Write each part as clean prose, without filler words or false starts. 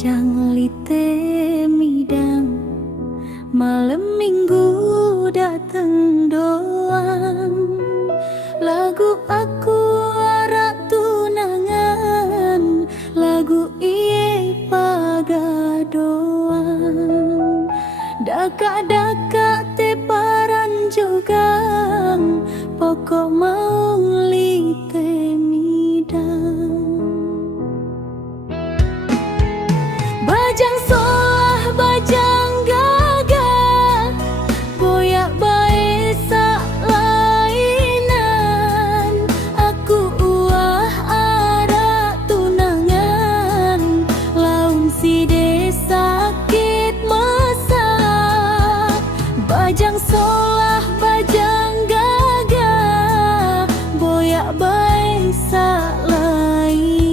bajang lite midang, malam minggu dateng doang. Lagu aku arak tunangan, lagu iye pagadoan. Dakak-dakak te paran jogang, pokok mau lite midang. Bajang solah bajang gagah, boyak bae sak lainan. Aku uah arak tunangan, laung si de sakit mesak. Bajang solah bajang gagah, boyak bae sak lainan.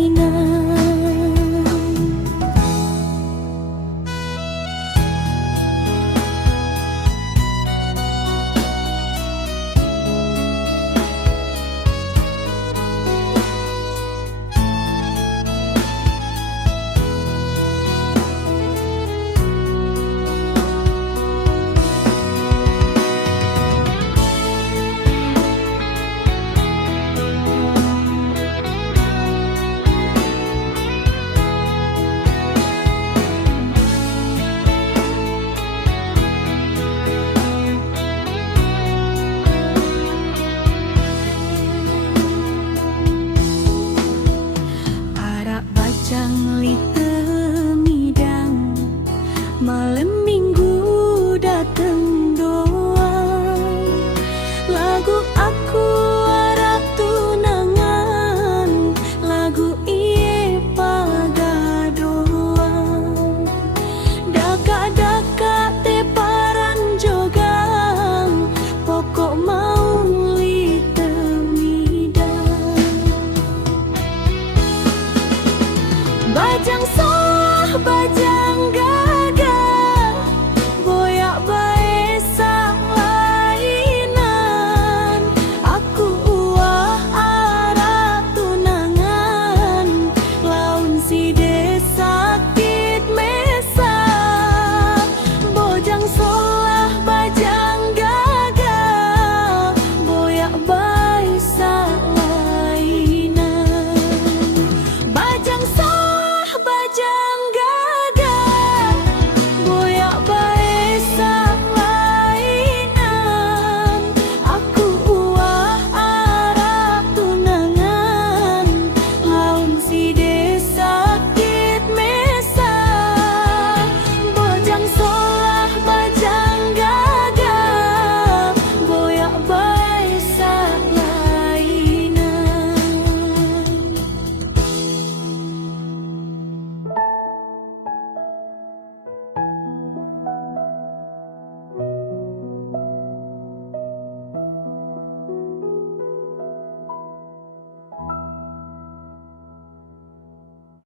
Bajang lite midang, malam minggu dateng doang. Lagu aku